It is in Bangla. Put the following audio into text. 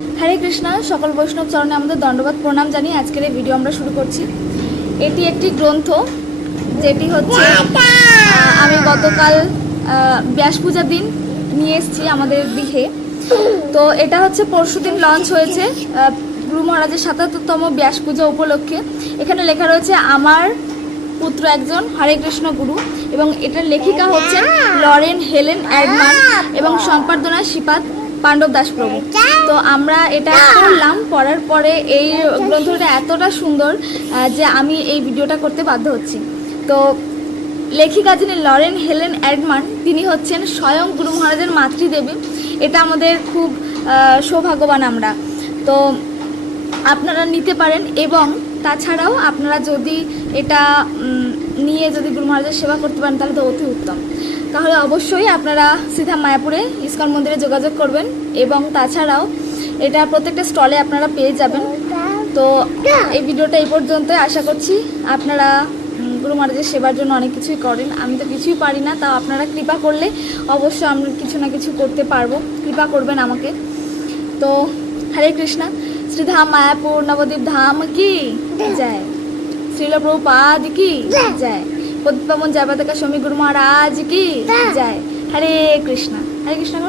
হরে কৃষ্ণ। সকল বৈষ্ণব চরণে আমাদের দণ্ডবাদ প্রণাম জানিয়ে আজকের এই ভিডিও আমরা শুরু করছি। এটি একটি গ্রন্থ যেটি হচ্ছে আমি গতকাল ব্যাস পূজার দিন নিয়ে এসেছি আমাদের দিঘে। তো এটা হচ্ছে পরশুদিন লঞ্চ হয়েছে গুরু মহারাজের ৭৭তম ব্যাস পূজা উপলক্ষে। এখানে লেখা রয়েছে আমার পুত্র একজন হরে কৃষ্ণ গুরু, এবং এটার লেখিকা হচ্ছেন লরেন হেলেন এডমান এবং সম্পাদনা শ্রীপাদ পাণ্ডব দাস প্রভু। তো আমরা এটা পড়লাম, পড়ার পরে এই গ্রন্থটা এতটা সুন্দর যে আমি এই ভিডিওটা করতে বাধ্য হচ্ছি। তো লেখিকা যিনি লরেন হেলেন এডমান, তিনি হচ্ছেন স্বয়ং গুরু মহারাজের মাতৃদেবী। এটা আমাদের খুব সৌভাগ্যবান আমরা। তো আপনারা নিতে পারেন, এবং তাছাড়াও আপনারা যদি এটা নিয়ে যদি গুরু মহারাজের সেবা করতে পারেন তাহলে তো অতি উত্তম। তাহলে অবশ্যই আপনারা সিধা মায়াপুরে ইস্কন মন্দিরে যোগাযোগ করবেন, এবং তাছাড়াও এটা প্রত্যেকটা স্টলে আপনারা পেয়ে যাবেন। তো এই ভিডিওটা এই পর্যন্ত। আশা করছি আপনারা গুরু মহারাজের সেবার জন্য অনেক কিছুই করেন। আমি তো কিছুই পারি না, তাও আপনারা কৃপা করলে অবশ্যই আমরা কিছু না কিছু করতে পারবো। কৃপা করবেন আমাকে। তো হরে কৃষ্ণ। শ্রীধাম মায়াপুর নবদ্বীপ ধাম কি জয়, শ্রীল প্রভুপাদ কি জয়, পতিত পাবন জয় পতাকা স্বামী গুরু মহারাজ কি জয়। হরে কৃষ্ণ। হরে কৃষ্ণ।